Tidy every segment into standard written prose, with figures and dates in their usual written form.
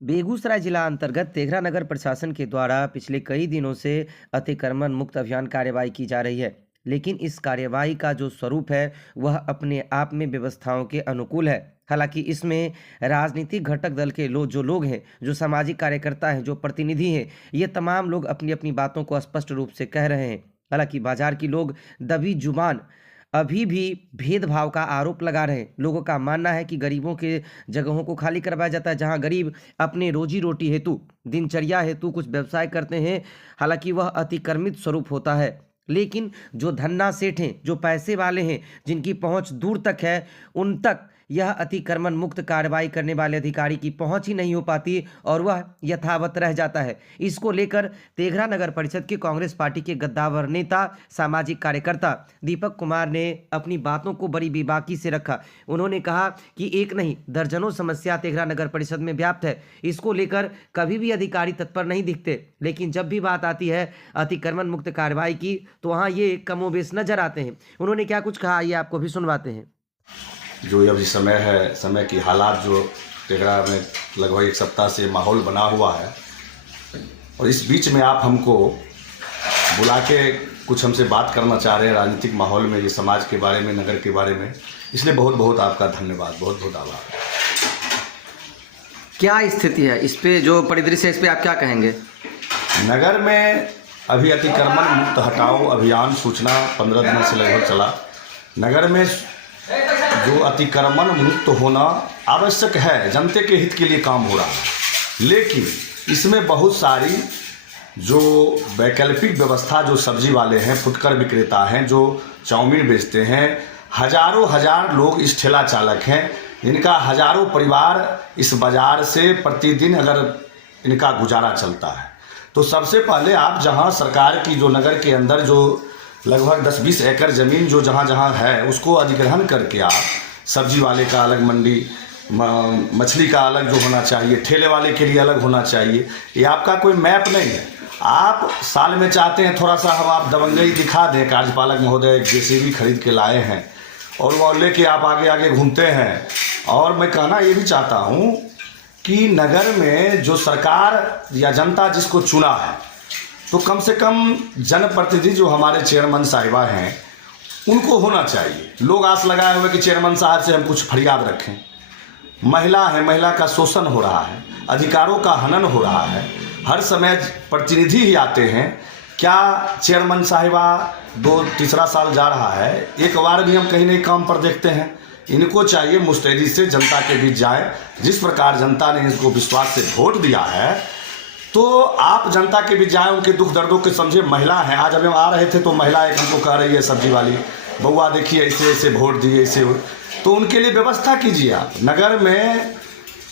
बेगूसराय जिला अंतर्गत तेघरा नगर प्रशासन के द्वारा पिछले कई दिनों से अतिक्रमण मुक्त अभियान कार्यवाही की जा रही है। लेकिन इस कार्यवाही का जो स्वरूप है वह अपने आप में व्यवस्थाओं के अनुकूल है। हालांकि इसमें राजनीतिक घटक दल के जो लोग हैं, जो सामाजिक कार्यकर्ता हैं, जो प्रतिनिधि हैं, ये तमाम लोग अपनी अपनी बातों को स्पष्ट रूप से कह रहे हैं। हालांकि बाजार की लोग दबी जुबान अभी भी भेदभाव का आरोप लगा रहे हैं। लोगों का मानना है कि गरीबों के जगहों को खाली करवाया जाता है, जहां गरीब अपने रोजी रोटी हेतु, दिनचर्या हेतु कुछ व्यवसाय करते हैं। हालांकि वह अतिक्रमित स्वरूप होता है। लेकिन जो धन्ना सेठ हैं, जो पैसे वाले हैं, जिनकी पहुंच दूर तक है, उन तक यह अतिक्रमण मुक्त कार्रवाई करने वाले अधिकारी की पहुंच ही नहीं हो पाती और वह यथावत रह जाता है। इसको लेकर तेघरा नगर परिषद के कांग्रेस पार्टी के गद्दावर नेता, सामाजिक कार्यकर्ता दीपक कुमार ने अपनी बातों को बड़ी बेबाकी से रखा। उन्होंने कहा कि एक नहीं दर्जनों समस्या तेघरा नगर परिषद में व्याप्त है। इसको लेकर कभी भी अधिकारी तत्पर नहीं दिखते, लेकिन जब भी बात आती है अतिक्रमण मुक्त कार्रवाई की तो वहाँ ये कमोबेश नजर आते हैं। उन्होंने क्या कुछ कहा, ये आपको भी सुनवाते हैं। जो अभी समय है, समय की हालात जो तेघरा में लगभग एक सप्ताह से माहौल बना हुआ है, और इस बीच में आप हमको बुला के कुछ हमसे बात करना चाह रहे हैं राजनीतिक माहौल में, ये समाज के बारे में, नगर के बारे में, इसलिए बहुत बहुत आपका धन्यवाद, बहुत बहुत आभार। क्या स्थिति है इस पे, जो परिदृश्य है इस पे आप क्या कहेंगे? नगर में अभी अतिक्रमण मुक्त हटाओ अभियान सूचना 15 दिनों से लगभग चला। नगर में जो अतिक्रमण मुक्त होना आवश्यक है, जनता के हित के लिए काम हो रहा है, लेकिन इसमें बहुत सारी जो वैकल्पिक व्यवस्था, जो सब्जी वाले हैं, फुटकर विक्रेता हैं, जो चाउमीन बेचते हैं, हजारों हजार लोग इस ठेला चालक हैं, इनका हजारों परिवार इस बाज़ार से प्रतिदिन अगर इनका गुजारा चलता है, तो सबसे पहले आप जहां सरकार की जो नगर के अंदर जो लगभग 10-20 एकड़ ज़मीन जो जहाँ जहाँ है उसको अधिग्रहण करके आप सब्जी वाले का अलग मंडी, मछली का अलग जो होना चाहिए, ठेले वाले के लिए अलग होना चाहिए। ये आपका कोई मैप नहीं है। आप साल में चाहते हैं थोड़ा सा हम आप दबंगई दिखा दें, कार्यपालक महोदय जेसीबी खरीद के लाए हैं और वो लेके आप आगे आगे घूमते हैं। और मैं कहना ये भी चाहता हूँ कि नगर में जो सरकार या जनता जिसको चुना है, तो कम से कम जनप्रतिनिधि जो हमारे चेयरमैन साहिबा हैं उनको होना चाहिए। लोग आस लगाए हुए कि चेयरमैन साहब से हम कुछ फरियाद रखें। महिला है, महिला का शोषण हो रहा है, अधिकारों का हनन हो रहा है, हर समय प्रतिनिधि ही आते हैं। क्या चेयरमैन साहिबा 2-3 साल जा रहा है, एक बार भी हम कहीं नहीं काम पर देखते हैं। इनको चाहिए मुस्तैदी से जनता के बीच जाए। जिस प्रकार जनता ने इनको विश्वास से वोट दिया है, तो आप जनता के बीच जाए, उनके दुख दर्दों के समझे। महिला है, आज अभी हम आ रहे थे तो महिला एक हमको कह रही है, सब्जी वाली, बउआ देखिए ऐसे ऐसे वोट दिए, ऐसे, तो उनके लिए व्यवस्था कीजिए। आप नगर में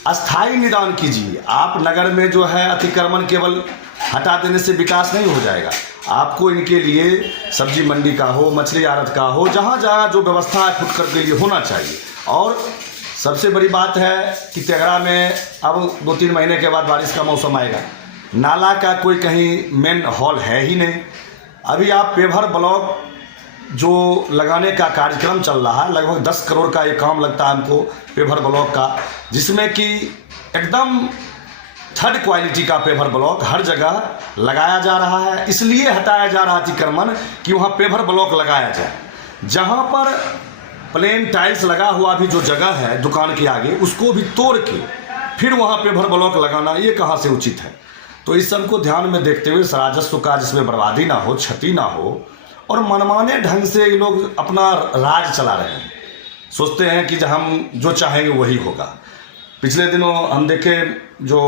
अस्थाई निदान कीजिए। आप नगर में जो है अतिक्रमण केवल हटा देने से विकास नहीं हो जाएगा। आपको इनके लिए सब्जी मंडी का हो, मछली आड़त का हो, जहाँ जहाँ जो व्यवस्था है फुटकर के लिए होना चाहिए। और सबसे बड़ी बात है कि तेघरा में अब 2-3 महीने के बाद बारिश का मौसम आएगा, नाला का कोई कहीं मेन हॉल है ही नहीं। अभी आप पेवर ब्लॉक जो लगाने का कार्यक्रम चल रहा है, लगभग 10 करोड़ का ये काम लगता है हमको पेवर ब्लॉक का, जिसमें कि एकदम 3rd क्वालिटी का पेवर ब्लॉक हर जगह लगाया जा रहा है। इसलिए हटाया जा रहा अतिक्रमण कि वहाँ पेवर ब्लॉक लगाया जाए। जहाँ पर प्लेन टाइल्स लगा हुआ भी जो जगह है दुकान के आगे, उसको भी तोड़ के फिर वहाँ पेवर ब्लॉक लगाना, ये कहाँ से उचित है? तो इस सब को ध्यान में देखते हुए राजस्व का जिसमें बर्बादी ना हो, क्षति ना हो, और मनमाने ढंग से ये लोग अपना राज चला रहे हैं। सोचते हैं कि हम जो चाहेंगे वही होगा। पिछले दिनों हम देखे जो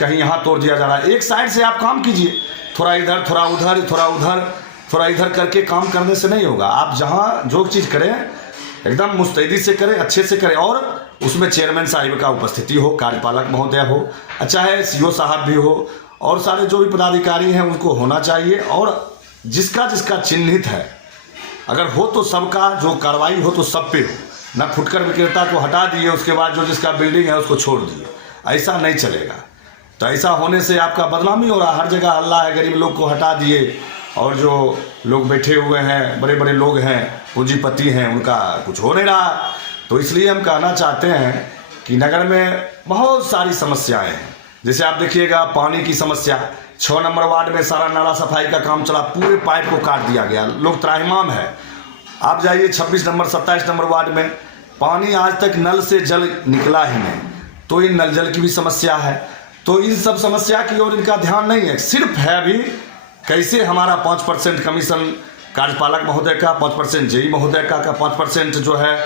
कहीं यहाँ तोड़ दिया जा रहा है। एक साइड से आप काम कीजिए, थोड़ा इधर थोड़ा उधर, थोड़ा उधर थोड़ा इधर करके काम करने से नहीं होगा। आप जहाँ जो चीज़ करें एकदम मुस्तैदी से करें, अच्छे से करें, और उसमें चेयरमैन साहिब का उपस्थिति हो, कार्यपालक महोदय हो, चाहे सीओ साहब भी हो, और सारे जो भी पदाधिकारी हैं उनको होना चाहिए। और जिसका जिसका चिन्हित है, अगर हो तो सबका जो कार्रवाई हो तो सब पे हो, ना फुटकर विक्रेता को हटा दिए उसके बाद जो जिसका बिल्डिंग है उसको छोड़ दिए, ऐसा नहीं चलेगा। तो ऐसा होने से आपका बदनामी हो रहा है। हर जगह हल्ला है, गरीब लोग को हटा दिए, और जो लोग बैठे हुए हैं, बड़े बड़े लोग हैं, पूंजीपति हैं, उनका कुछ हो नहीं रहा। तो इसलिए हम कहना चाहते हैं कि नगर में बहुत सारी समस्याएं हैं। जैसे आप देखिएगा पानी की समस्या, 6 नंबर वार्ड में सारा नाला सफाई का काम चला, पूरे पाइप को काट दिया गया, लोग त्राहिमाम है। आप जाइए 26 नंबर 27 नंबर वार्ड में पानी आज तक नल से जल निकला ही नहीं, तो इन नल जल की भी समस्या है। तो इन सब समस्या की ओर इनका ध्यान नहीं है, सिर्फ है अभी कैसे हमारा 5% कमीशन कार्यपालक महोदय का, 5% जेई महोदय का 5% जो है,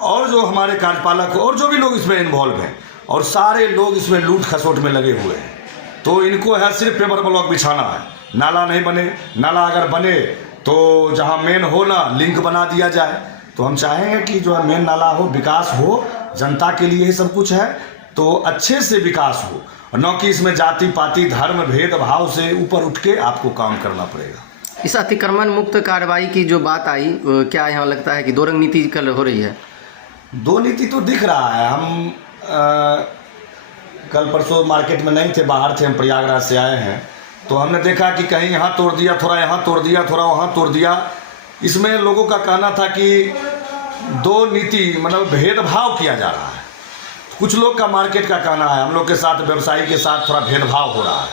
और जो हमारे कार्यपालक और जो भी लोग इसमें इन्वॉल्व हैं, और सारे लोग इसमें लूट खसोट में लगे हुए हैं। तो इनको है सिर्फ पेपर ब्लॉक बिछाना है, नाला नहीं बने, नाला अगर बने तो जहाँ मेन हो ना लिंक बना दिया जाए। तो हम चाहेंगे कि जो है मेन नाला हो, विकास हो, जनता के लिए ही सब कुछ है, तो अच्छे से विकास हो, न कि इसमें जाति पाति धर्म भेदभाव से ऊपर उठ के आपको काम करना पड़ेगा। इस अतिक्रमण मुक्त कार्रवाई की जो बात आई, क्या यहाँ लगता है कि दो रंग नीति कल हो रही है? दो नीति तो दिख रहा है। हम कल परसों मार्केट में नहीं थे, बाहर थे, हम प्रयागराज से आए हैं, तो हमने देखा कि कहीं यहाँ तोड़ दिया, थोड़ा यहाँ तोड़ दिया, थोड़ा वहाँ तोड़ दिया। इसमें लोगों का कहना था कि दो नीति मतलब भेदभाव किया जा रहा है। कुछ लोग का मार्केट का कहना है हम लोग के साथ, व्यवसायी के साथ थोड़ा भेदभाव हो रहा है,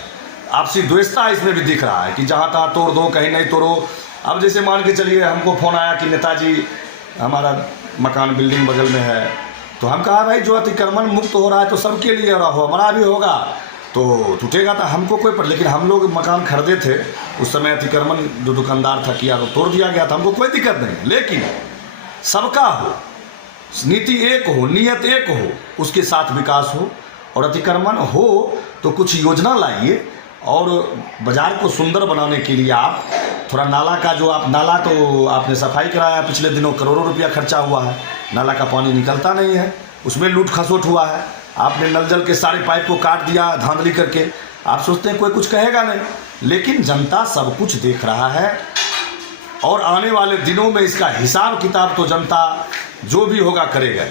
आपसी द्वेषता इसमें भी दिख रहा है कि जहाँ तहाँ तोड़ दो, कहीं नहीं तोड़ो। अब जैसे मान के चलिए हमको फ़ोन आया कि नेताजी हमारा मकान बिल्डिंग बगल में है, तो हम कहा भाई जो अतिक्रमण मुक्त हो रहा है तो सबके लिए हो रहा हो, हमारा भी होगा तो टूटेगा तो हमको कोई पर, लेकिन हम लोग मकान खरीदे थे उस समय अतिक्रमण जो दुकानदार था किया तो तोड़ दिया गया था, हमको कोई दिक्कत नहीं। लेकिन सबका हो, नीति एक हो, नियत एक हो, उसके साथ विकास हो, और अतिक्रमण हो तो कुछ योजना लाइए, और बाज़ार को सुंदर बनाने के लिए आप थोड़ा नाला का जो आप नाला तो आपने सफाई कराया, पिछले दिनों करोड़ों रुपया खर्चा हुआ है, नाला का पानी निकलता नहीं है, उसमें लूट खसोट हुआ है, आपने नल जल के सारे पाइप को काट दिया धांधली करके। आप सोचते हैं कोई कुछ कहेगा नहीं, लेकिन जनता सब कुछ देख रहा है, और आने वाले दिनों में इसका हिसाब किताब तो जनता जो भी होगा करेगा।